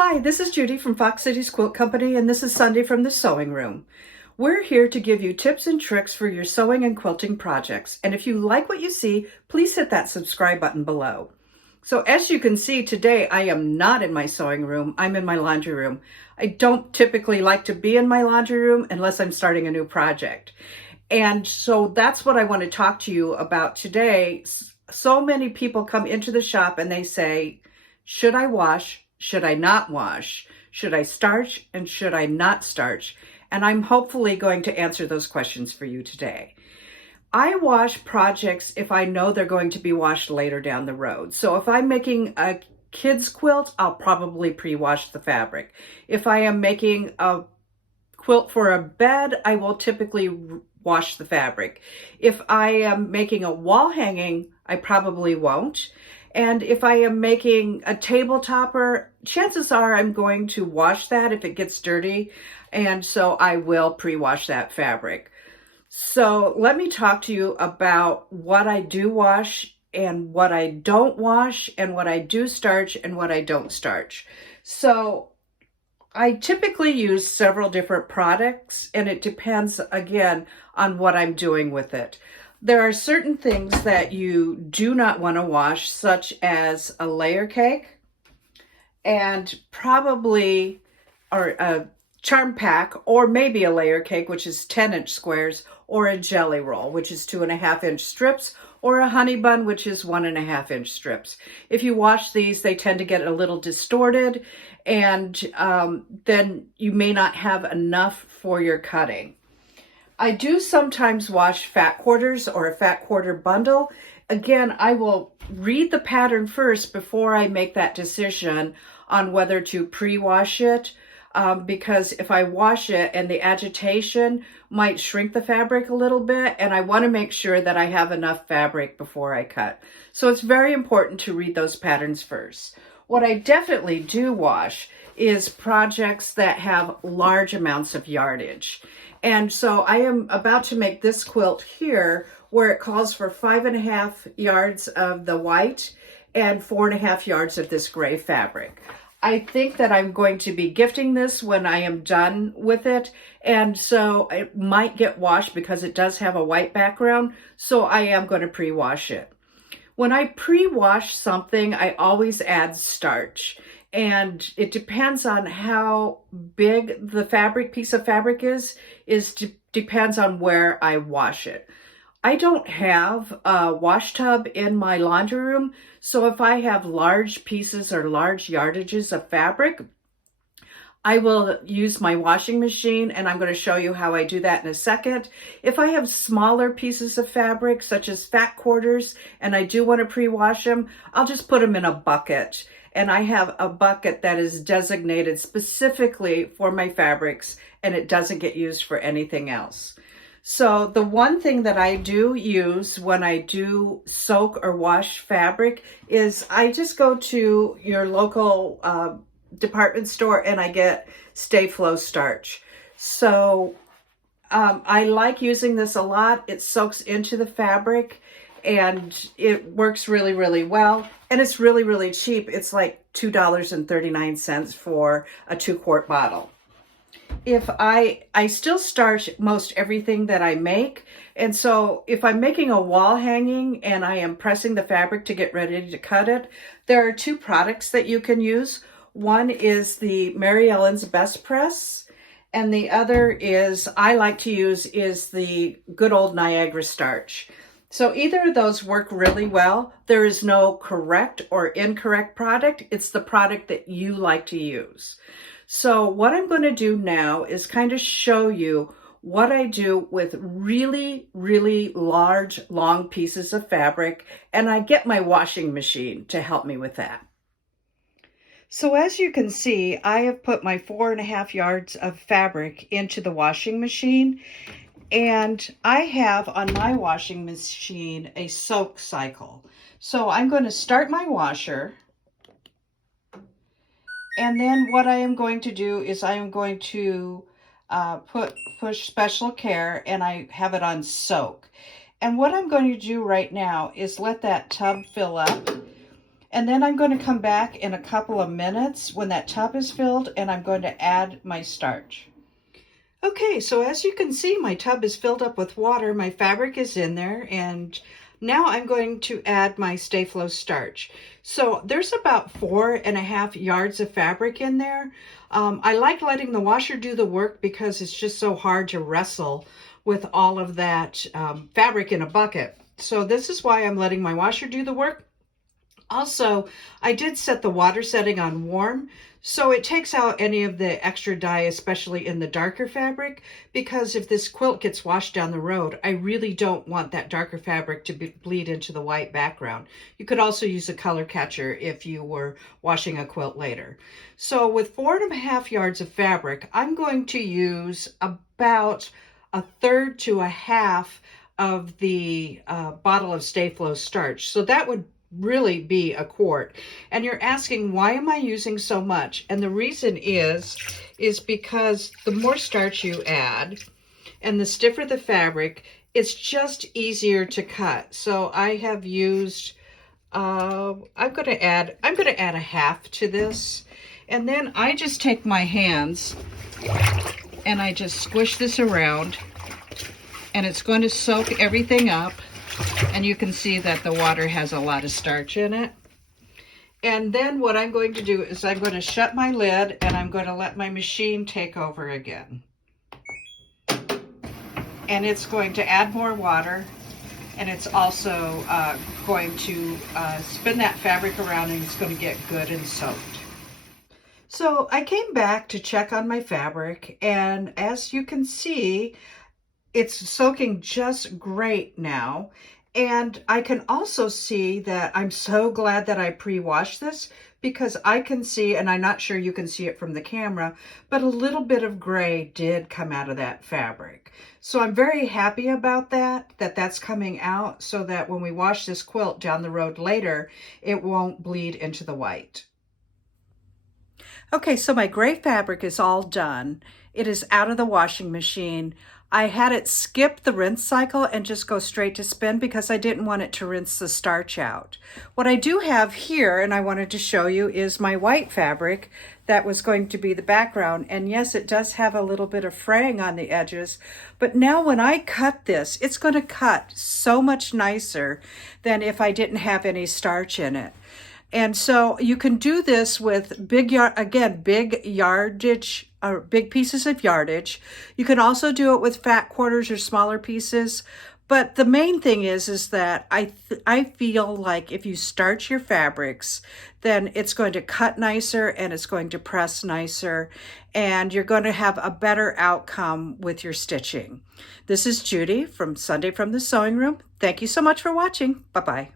Hi, this is Judy from Fox Cities Quilt Company, and this is Sunday from the Sewing Room. We're here to give you tips and tricks for your sewing and quilting projects. And if you like what you see, please hit that subscribe button below. So as you can see today, I am not in my sewing room. I'm in my laundry room. I don't typically like to be in my laundry room unless I'm starting a new project. And so that's what I want to talk to you about today. So many people come into the shop and they say, should I wash? Should I not wash? Should I starch and should I not starch? And I'm hopefully going to answer those questions for you today. I wash projects if I know they're going to be washed later down the road. So if I'm making a kid's quilt, I'll probably pre-wash the fabric. If I am making a quilt for a bed, I will typically wash the fabric. If I am making a wall hanging, I probably won't. And if I am making a table topper, chances are I'm going to wash that if it gets dirty. And so I will pre-wash that fabric. So let me talk to you about what I do wash and what I don't wash and what I do starch and what I don't starch. So I typically use several different products, and it depends, again, on what I'm doing with it. There are certain things that you do not want to wash, such as a layer cake and probably or a charm pack, or maybe a layer cake, which is 10-inch squares, or a jelly roll, which is 2.5-inch strips, or a honey bun, which is 1.5-inch strips. If you wash these, they tend to get a little distorted, and then you may not have enough for your cutting. I do sometimes wash fat quarters or a fat quarter bundle. Again, I will read the pattern first before I make that decision on whether to pre-wash it, because if I wash it and the agitation might shrink the fabric a little bit, and I want to make sure that I have enough fabric before I cut. So it's very important to read those patterns first. What I definitely do wash is projects that have large amounts of yardage. And so I am about to make this quilt here where it calls for 5.5 yards of the white and 4.5 yards of this gray fabric. I think that I'm going to be gifting this when I am done with it. And so it might get washed because it does have a white background. So I am going to pre-wash it. When I pre-wash something, I always add starch. And it depends on how big the piece of fabric depends on where I wash it. I don't have a wash tub in my laundry room, so if I have large pieces or large yardages of fabric, I will use my washing machine, and I'm going to show you how I do that in a second. If I have smaller pieces of fabric, such as fat quarters, and I do want to pre-wash them, I'll just put them in a bucket. And I have a bucket that is designated specifically for my fabrics, and it doesn't get used for anything else. So the one thing that I do use when I do soak or wash fabric is I just go to your local department store and I get Stay Flow starch. So I like using this a lot. It soaks into the fabric and it works really, really well. And it's really, really cheap. It's like $2.39 for a 2-quart bottle. If I still starch most everything that I make. And so if I'm making a wall hanging and I am pressing the fabric to get ready to cut it, there are 2 products that you can use. One is the Mary Ellen's Best Press, and the other is, I like to use, is the good old Niagara starch. So either of those work really well. There is no correct or incorrect product. It's the product that you like to use. So what I'm going to do now is kind of show you what I do with really, really large, long pieces of fabric, and I get my washing machine to help me with that. So as you can see, I have put my 4.5 yards of fabric into the washing machine, and I have on my washing machine a soak cycle. So I'm going to start my washer. And then what I am going to do is I am going to push special care, and I have it on soak. And what I'm going to do right now is let that tub fill up. And then I'm going to come back in a couple of minutes when that tub is filled, and I'm going to add my starch. Okay, so as you can see, my tub is filled up with water. My fabric is in there, and now I'm going to add my Stay Flow starch. So there's about 4.5 yards of fabric in there. I like letting the washer do the work because it's just so hard to wrestle with all of that fabric in a bucket. So this is why I'm letting my washer do the work. Also, I did set the water setting on warm, so it takes out any of the extra dye, especially in the darker fabric, because if this quilt gets washed down the road, I really don't want that darker fabric to bleed into the white background. You could also use a color catcher if you were washing a quilt later. So with 4.5 yards of fabric, I'm going to use about 1/3 to 1/2 of the bottle of Stay Flow starch. So that would really be a quart. And you're asking, why am I using so much? And the reason is because the more starch you add and the stiffer the fabric, it's just easier to cut. So I have used I'm going to add 1/2 to this, and then I just take my hands and I just squish this around, and it's going to soak everything up. And you can see that the water has a lot of starch in it. And then what I'm going to do is I'm going to shut my lid, and I'm going to let my machine take over again. And it's going to add more water, and it's also going to spin that fabric around, and it's going to get good and soaked. So I came back to check on my fabric, and as you can see, it's soaking just great now. And I can also see that I'm so glad that I pre-washed this, because I can see, and I'm not sure you can see it from the camera, but a little bit of gray did come out of that fabric. So I'm very happy about that that's coming out, so that when we wash this quilt down the road later, it won't bleed into the white. Okay, so my gray fabric is all done. It is out of the washing machine. I had it skip the rinse cycle and just go straight to spin because I didn't want it to rinse the starch out. What I do have here, and I wanted to show you, is my white fabric that was going to be the background. And yes, it does have a little bit of fraying on the edges, but now when I cut this, it's going to cut so much nicer than if I didn't have any starch in it. And so you can do this with big yardage, or big pieces of yardage. You can also do it with fat quarters or smaller pieces. But the main thing is that I feel like if you starch your fabrics, then it's going to cut nicer and it's going to press nicer, and you're going to have a better outcome with your stitching. This is Judy from Sunday from the Sewing Room. Thank you so much for watching. Bye-bye.